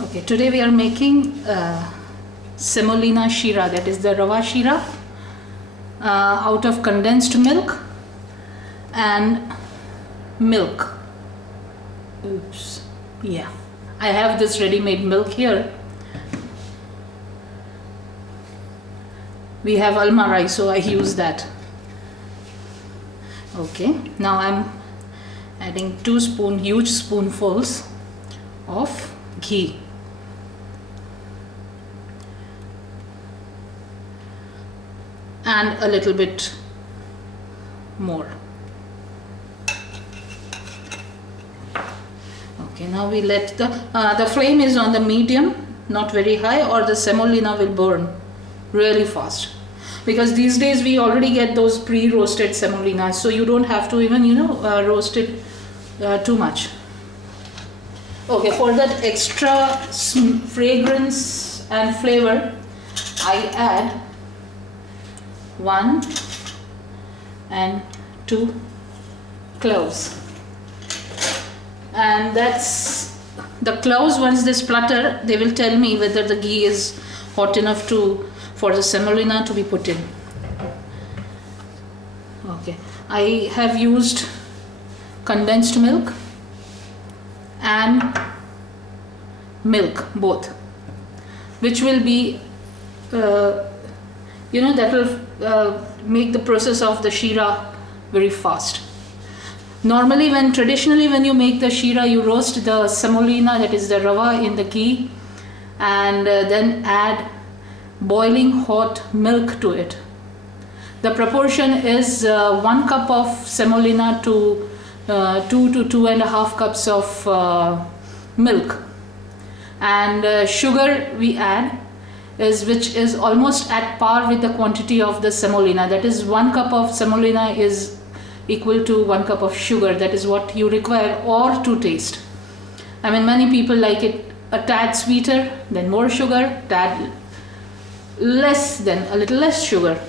Okay, today we are making Semolina Sheera, that is the Rava Sheera out of condensed milk and milk. Oops, yeah. I have this ready-made milk here. We have Alma rice, so I use that. Okay, now I'm adding 2 huge spoonfuls of ghee. And a little bit more. Okay, now we let the flame is on the medium, not very high, or the semolina will burn really fast. Because these days we already get those pre-roasted semolinas, so you don't have to even roast it too much. Okay, for that extra fragrance and flavor, I add 1 and 2 cloves, and that's the cloves. Once they splutter, they will tell me whether the ghee is hot enough for the semolina to be put in. Okay, I have used condensed milk and milk both, which will be that will make the process of the sheera very fast. Normally, traditionally when you make the sheera, you roast the semolina, that is the rava, in the ghee, and then add boiling hot milk to it. The proportion is 1 cup of semolina to 2 to 2.5 cups of milk, and sugar we add which is almost at par with the quantity of the semolina. That is, 1 cup of semolina is equal to 1 cup of sugar. That is what you require, or to taste. I mean, many people like it a tad sweeter, then more sugar, tad less, then a little less sugar.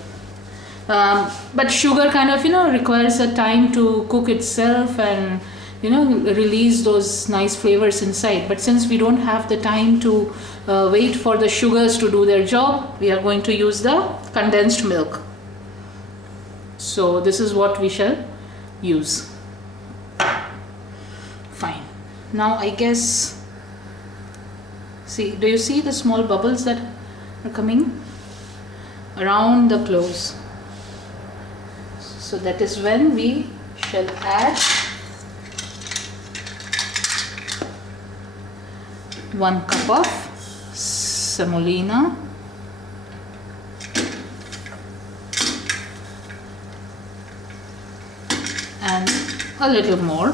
But sugar kind of requires a time to cook itself and release those nice flavors inside. But since we don't have the time to wait for the sugars to do their job, we are going to use the condensed milk. So this is what we shall use. Fine. Now I guess, do you see the small bubbles that are coming around the cloves? So that is when we shall add 1 cup of semolina and a little more.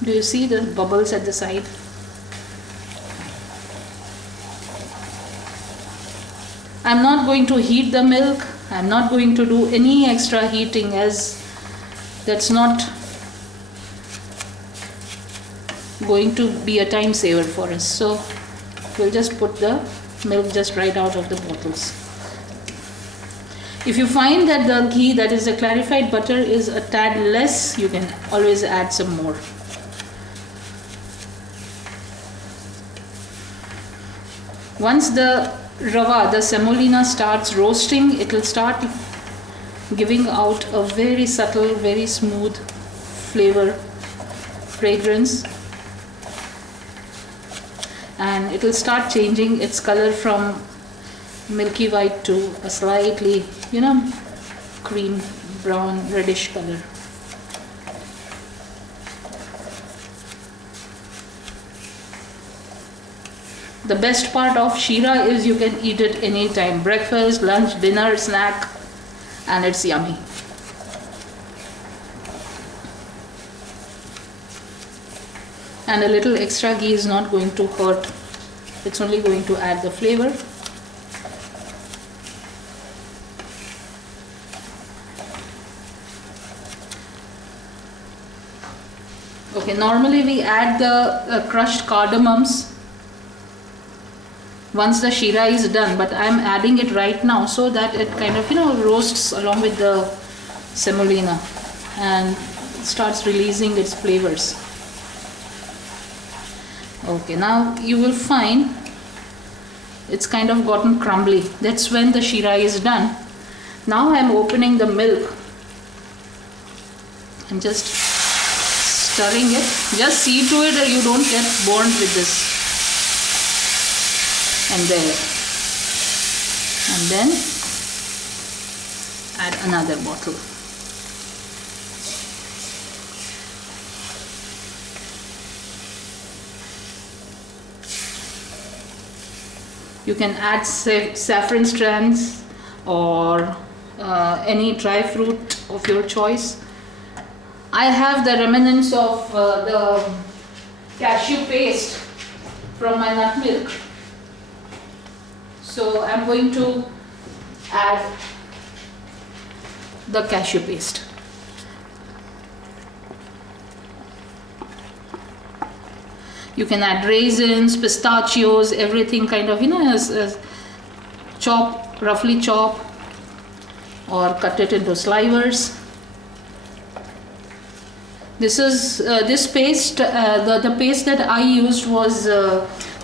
Do you see the bubbles at the side? I'm not going to heat the milk. I'm not going to do any extra heating, as that's not going to be a time saver for us. So we'll just put the milk just right out of the bottles. If you find that the ghee, that is the clarified butter, is a tad less, you can always add some more. Once the rava, the semolina, starts roasting, it will start giving out a very subtle, very smooth fragrance, and it will start changing its color from milky white to a slightly, cream brown reddish color. The best part of sheera is you can eat it anytime, breakfast, lunch, dinner, snack, and it's yummy. And a little extra ghee is not going to hurt, it's only going to add the flavor. Okay, normally we add the crushed cardamoms once the sheera is done, but I'm adding it right now so that it kind of roasts along with the semolina and starts releasing its flavors. Okay, now you will find it's kind of gotten crumbly. That's when the sheera is done. Now I'm opening the milk and just stirring it. Just see to it that you don't get burned with this. And there. And then add another bottle. You can add saffron strands or any dry fruit of your choice. I have the remnants of the cashew paste from my nut milk. So I'm going to add the cashew paste. You can add raisins, pistachios, everything kind of, chop, roughly chop, or cut it into slivers. This is this paste. The paste that I used was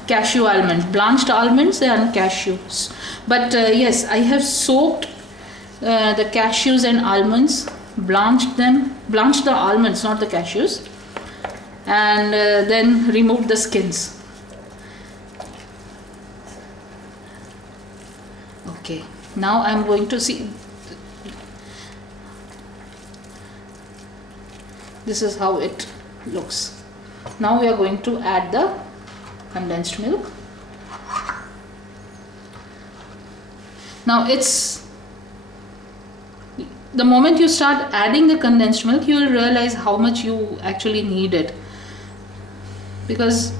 cashew almond, blanched almonds and cashews. But yes, I have soaked the cashews and almonds, blanched the almonds, not the cashews, and then removed the skins. Okay, now I'm going to see. This is how it looks. Now we are going to add the condensed milk. Now it's the moment you start adding the condensed milk, you will realize how much you actually need it, because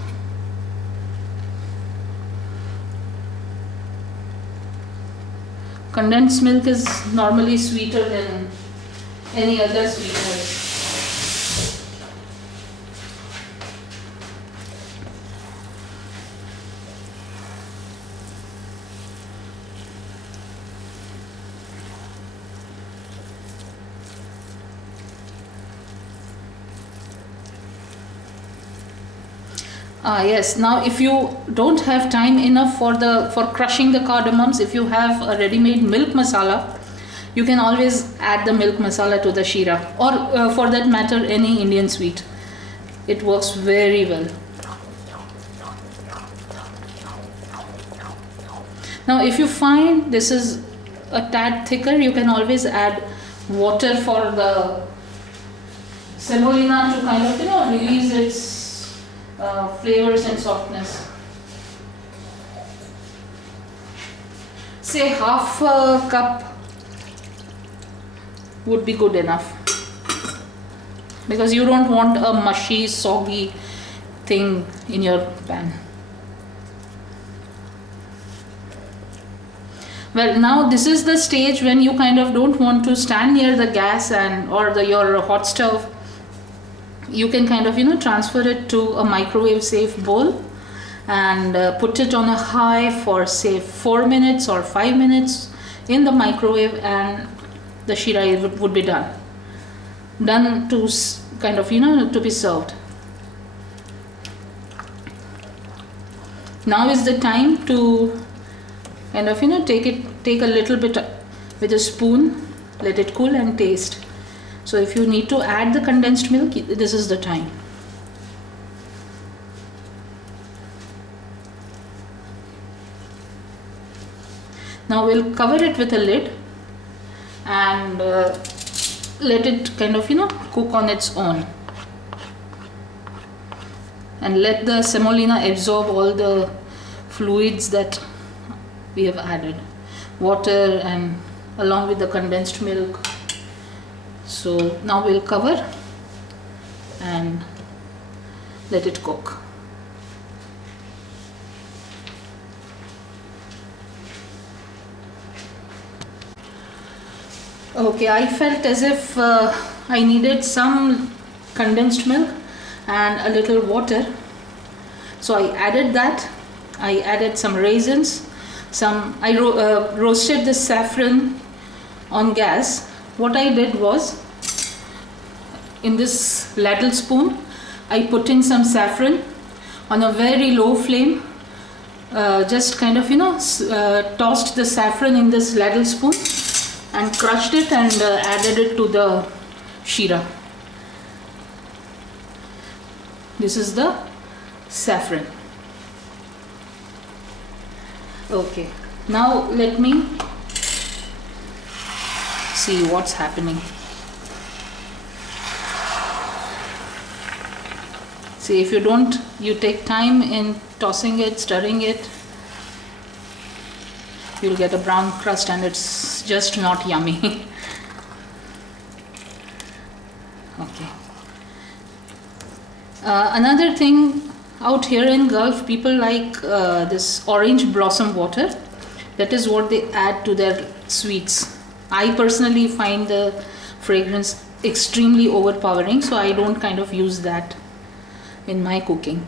condensed milk is normally sweeter than any other sweeteners. Yes, now if you don't have time enough for crushing the cardamoms, if you have a ready-made milk masala, you can always add the milk masala to the sheera, or for that matter any Indian sweet. It works very well. Now if you find this is a tad thicker, you can always add water for the semolina to kind of release its flavors and softness. Say half a cup would be good enough, because you don't want a mushy, soggy thing in your pan. Well, now this is the stage when you kind of don't want to stand near the gas or your hot stove. You can kind of transfer it to a microwave safe bowl and put it on a high for say 4 minutes or 5 minutes in the microwave, and the sheera would be done to kind of to be served. Now is the time to kind of take a little bit with a spoon, let it cool and taste. So if you need to add the condensed milk, this is the time. Now we'll cover it with a lid and let it kind of cook on its own, and let the semolina absorb all the fluids that we have added, water and along with the condensed milk. So now we'll cover and let it cook. Okay, I felt as if I needed some condensed milk. and a little water. So I added that. I added some raisins. I roasted the saffron on gas. What I did was, in this ladle spoon, I put in some saffron on a very low flame. Just kind of tossed the saffron in this ladle spoon and crushed it and added it to the sheera. This is the saffron. Okay, now let me see what's happening. See, if you take time in tossing it, stirring it, you'll get a brown crust and it's just not yummy. Okay. Another thing, out here in Gulf, people like this orange blossom water. That is what they add to their sweets. I personally find the fragrance extremely overpowering, so I don't kind of use that in my cooking.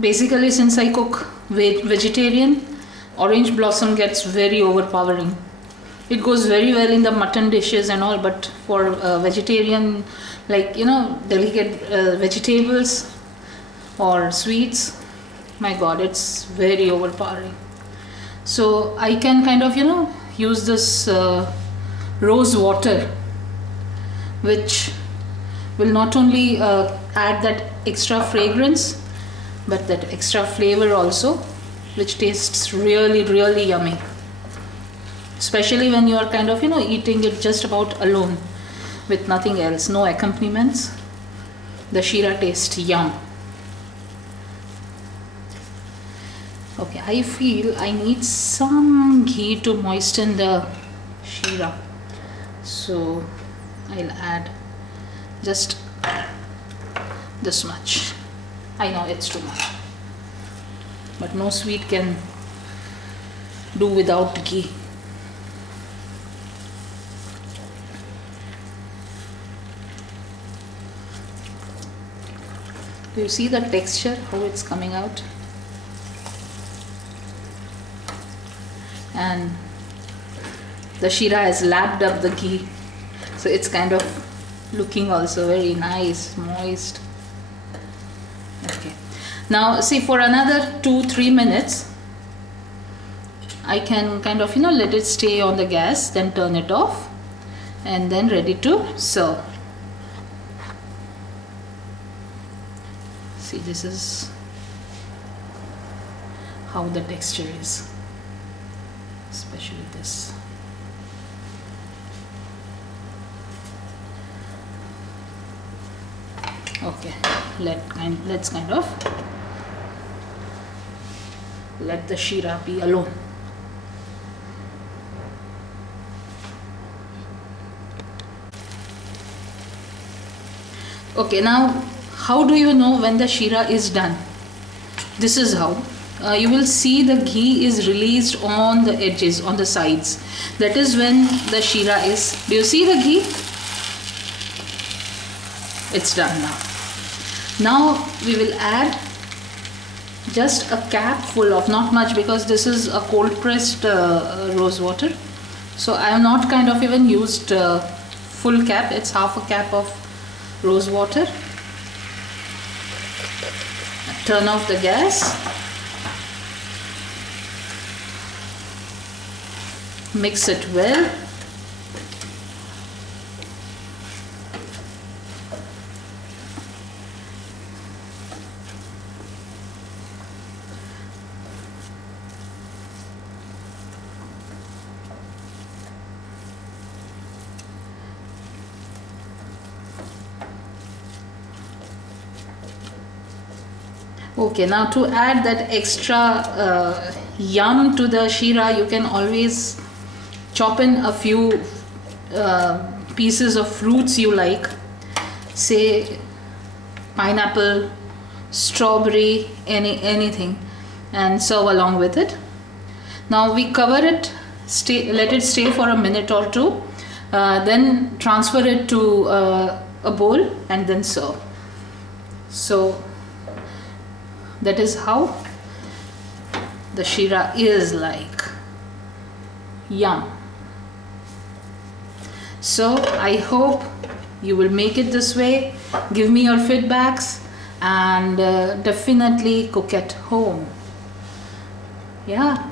Basically, since I cook vegetarian, orange blossom gets very overpowering. It goes very well in the mutton dishes and all, but for vegetarian, like delicate vegetables or sweets, my god, it's very overpowering. So I can kind of use this rose water, which will not only add that extra fragrance but that extra flavor also, which tastes really, really yummy, especially when you are kind of eating it just about alone with nothing else, no accompaniments. The sheera tastes yum. Okay, I feel I need some ghee to moisten the sheera, so I'll add just this much. I know it's too much, but no sweet can do without ghee. Do you see the texture, how it's coming out? And the sheera has lapped up the ghee, so it's kind of looking also very nice, moist. Okay, now see, for another 2-3 minutes I can kind of let it stay on the gas, then turn it off, and then ready to serve. See, this is how the texture is, especially this. Okay, let's kind of let the sheera be alone. Okay, now how do you know when the sheera is done? This is how. You will see the ghee is released on the edges, on the sides. That is when the sheera is. Do you see the ghee? It's done now. Now we will add just a cap full of, not much, because this is a cold pressed rose water. So I have not kind of even used full cap. It's half a cap of rose water. Turn off the gas. Mix it well. Okay, now to add that extra yum to the sheera, you can always chop in a few pieces of fruits you like, say pineapple, strawberry, anything, and serve along with it. Now we cover it, let it stay for a minute or two, then transfer it to a bowl and then serve. So that is how the sheera is like. Yum. So I hope you will make it this way. Give me your feedbacks and definitely cook at home. Yeah.